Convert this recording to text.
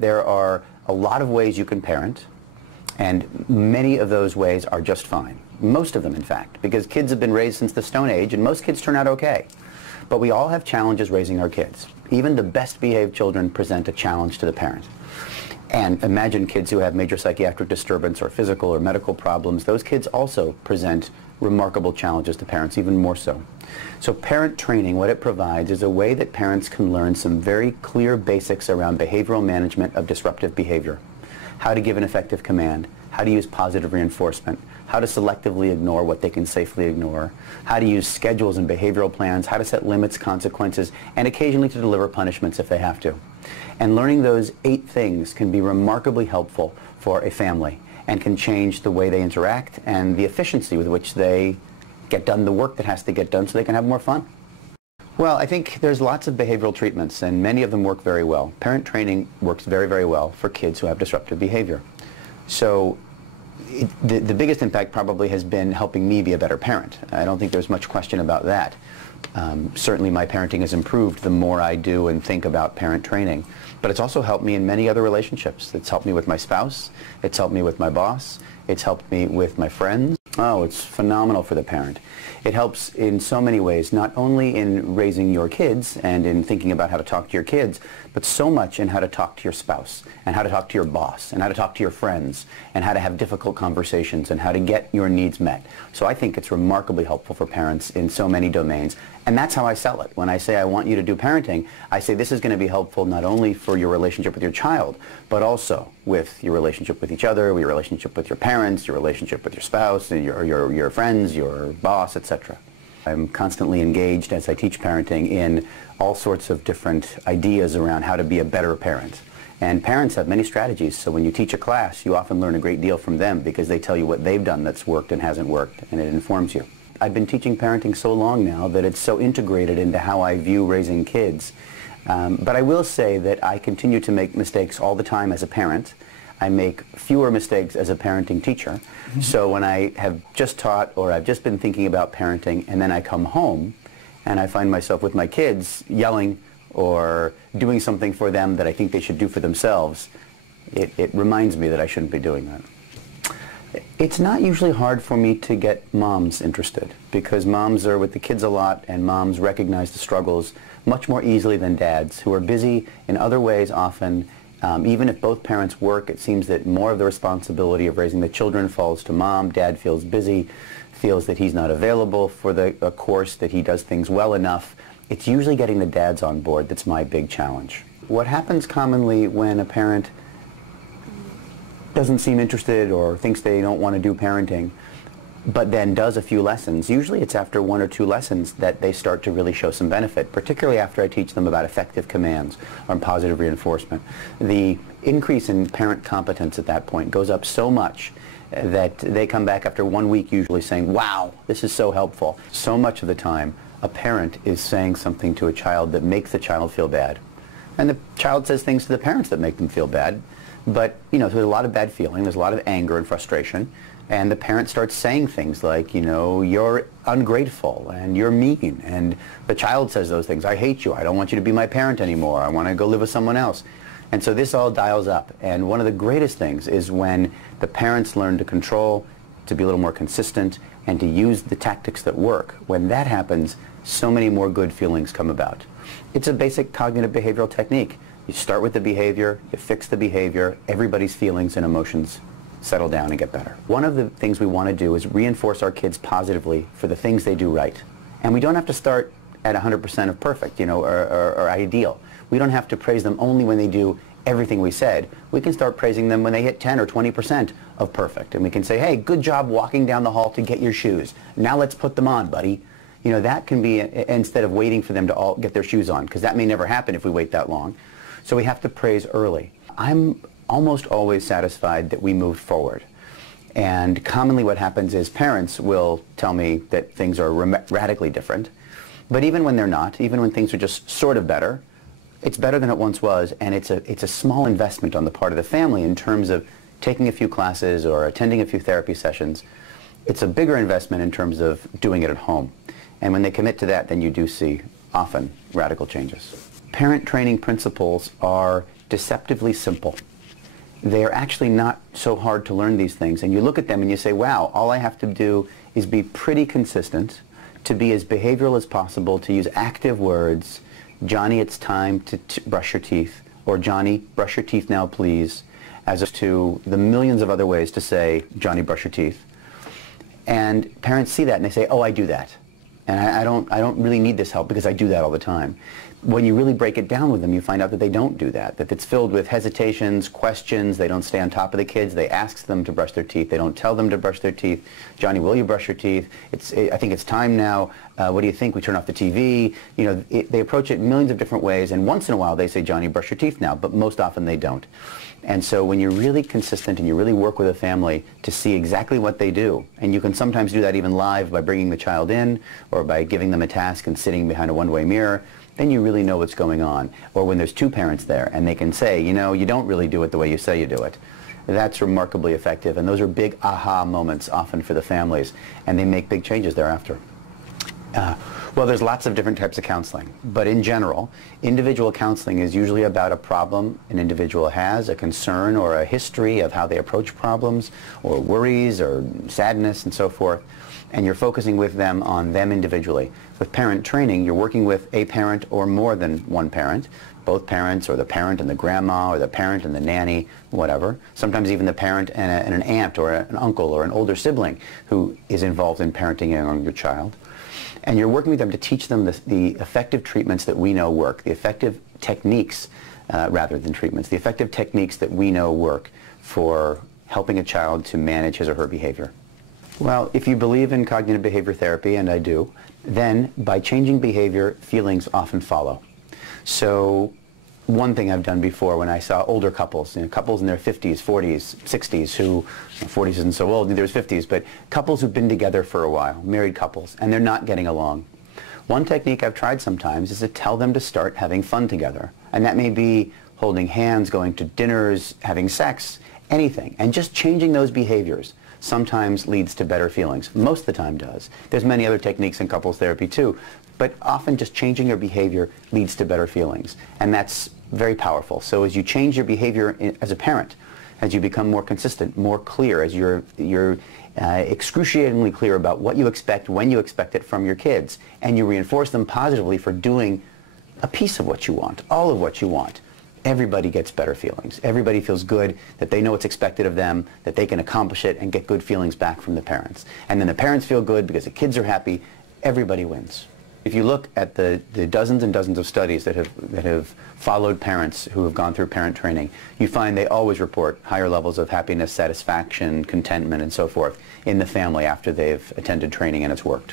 there are a lot of ways you can parent, and many of those ways are just fine. Most of them, in fact, because kids have been raised since the Stone Age, and most kids turn out okay. But we all have challenges raising our kids. Even the best behaved children present a challenge to the parent. And imagine kids who have major psychiatric disturbance or physical or medical problems. Those kids also present remarkable challenges to parents, even more so. So parent training, what it provides is a way that parents can learn some very clear basics around behavioral management of disruptive behavior. How to give an effective command, how to use positive reinforcement, how to selectively ignore what they can safely ignore, how to use schedules and behavioral plans, how to set limits, consequences, and occasionally to deliver punishments if they have to. And learning those 8 things can be remarkably helpful for a family and can change the way they interact and the efficiency with which they get done the work that has to get done so they can have more fun. Well, I think there's lots of behavioral treatments, and many of them work very well. Parent training works very, very well for kids who have disruptive behavior. So the biggest impact probably has been helping me be a better parent. I don't think there's much question about that. Certainly my parenting has improved the more I do and think about parent training. But it's also helped me in many other relationships. It's helped me with my spouse. It's helped me with my boss. It's helped me with my friends. Oh, it's phenomenal for the parent. It helps in so many ways, not only in raising your kids and in thinking about how to talk to your kids, but so much in how to talk to your spouse and how to talk to your boss and how to talk to your friends and how to have difficult conversations and how to get your needs met. So I think it's remarkably helpful for parents in so many domains. And that's how I sell it. When I say I want you to do parenting, I say this is going to be helpful not only for your relationship with your child, but also with your relationship with each other, your relationship with your parents, your relationship with your spouse, your friends, your boss, etc. I'm constantly engaged as I teach parenting in all sorts of different ideas around how to be a better parent. And parents have many strategies, so when you teach a class, you often learn a great deal from them because they tell you what they've done that's worked and hasn't worked, and it informs you. I've been teaching parenting so long now that it's so integrated into how I view raising kids. But I will say that I continue to make mistakes all the time as a parent. I make fewer mistakes as a parenting teacher. So when I have just taught or I've just been thinking about parenting and then I come home and I find myself with my kids yelling or doing something for them that I think they should do for themselves, it reminds me that I shouldn't be doing that. It's not usually hard for me to get moms interested because moms are with the kids a lot and moms recognize the struggles much more easily than dads who are busy in other ways often. Even if both parents work, it seems that more of the responsibility of raising the children falls to mom. Dad feels busy, feels that he's not available for the course, that he does things well enough. It's usually getting the dads on board that's my big challenge. What happens commonly when a parent doesn't seem interested or thinks they don't want to do parenting, but then does a few lessons, usually it's after 1 or 2 lessons that they start to really show some benefit, particularly after I teach them about effective commands or positive reinforcement. The increase in parent competence at that point goes up so much that they come back after 1 week usually saying, wow, this is so helpful. So much of the time, a parent is saying something to a child that makes the child feel bad. And the child says things to the parents that make them feel bad. But, you know, there's a lot of bad feeling, there's a lot of anger and frustration, and the parent starts saying things like, you know, you're ungrateful and you're mean, and the child says those things, I hate you, I don't want you to be my parent anymore, I want to go live with someone else. And so this all dials up, and one of the greatest things is when the parents learn to control, to be a little more consistent, and to use the tactics that work. When that happens, so many more good feelings come about. It's a basic cognitive behavioral technique. You start with the behavior, you fix the behavior, everybody's feelings and emotions settle down and get better. One of the things we want to do is reinforce our kids positively for the things they do right. And we don't have to start at 100% of perfect, you know, or ideal. We don't have to praise them only when they do everything we said. We can start praising them when they hit 10 or 20% of perfect. And we can say, hey, good job walking down the hall to get your shoes. Now let's put them on, buddy. You know, that can be, instead of waiting for them to all get their shoes on, because that may never happen if we wait that long. So we have to praise early. I'm almost always satisfied that we moved forward. And commonly what happens is parents will tell me that things are radically different. But even when they're not, even when things are just sort of better, it's better than it once was, and it's a small investment on the part of the family in terms of taking a few classes or attending a few therapy sessions. It's a bigger investment in terms of doing it at home. And when they commit to that, then you do see often radical changes. parent training principles are deceptively simple. They are actually not so hard to learn these things. And you look at them and you say, wow, all I have to do is be pretty consistent, to be as behavioral as possible, to use active words. Johnny, it's time to brush your teeth. Or Johnny, brush your teeth now, please. As opposed to the millions of other ways to say, Johnny, brush your teeth. And parents see that and they say, oh, I do that. And I don't really need this help because I do that all the time. When you really break it down with them, you find out that they don't do that it's filled with hesitations, questions. They don't stay on top of the kids. They ask them to brush their teeth. They don't tell them to brush their teeth. Johnny, will you brush your teeth? I think it's time now. What do you think? We turn off the TV. You know, they approach it millions of different ways, and once in a while they say, Johnny, brush your teeth now, but most often they don't. And so when you're really consistent and you really work with a family to see exactly what they do, and you can sometimes do that even live by bringing the child in or by giving them a task and sitting behind a one-way mirror, then you really know what's going on. Or when there's two parents there and they can say, you know, you don't really do it the way you say you do it. That's remarkably effective, and those are big aha moments often for the families, and they make big changes thereafter. Well, there's lots of different types of counseling, but in general, individual counseling is usually about a problem an individual has, a concern or a history of how they approach problems, or worries or sadness and so forth, and you're focusing with them on them individually. With parent training, you're working with a parent or more than one parent, both parents, or the parent and the grandma, or the parent and the nanny, whatever. Sometimes even the parent and an aunt or an uncle or an older sibling who is involved in parenting a younger child. And you're working with them to teach them the effective treatments that we know work, the effective techniques rather than treatments, the effective techniques that we know work for helping a child to manage his or her behavior. Well, if you believe in cognitive behavior therapy, and I do, then by changing behavior, feelings often follow. So one thing I've done before when I saw older couples, couples in their 50s, 40s, 60s, who, 40s isn't so old, neither is 50s, but couples who've been together for a while, married couples, and they're not getting along. One technique I've tried sometimes is to tell them to start having fun together. And that may be holding hands, going to dinners, having sex, anything. And just changing those behaviors sometimes leads to better feelings. Most of the time does. There's many other techniques in couples therapy too, but often just changing your behavior leads to better feelings. And that's very powerful. So as you change your behavior as a parent, as you become more consistent, more clear, as you're excruciatingly clear about what you expect, when you expect it from your kids, and you reinforce them positively for doing a piece of what you want, all of what you want, everybody gets better feelings. Everybody feels good that they know what's expected of them, that they can accomplish it and get good feelings back from the parents. And then the parents feel good because the kids are happy. Everybody wins. If you look at the dozens and dozens of studies that have followed parents who have gone through parent training, you find they always report higher levels of happiness, satisfaction, contentment, and so forth in the family after they've attended training and it's worked.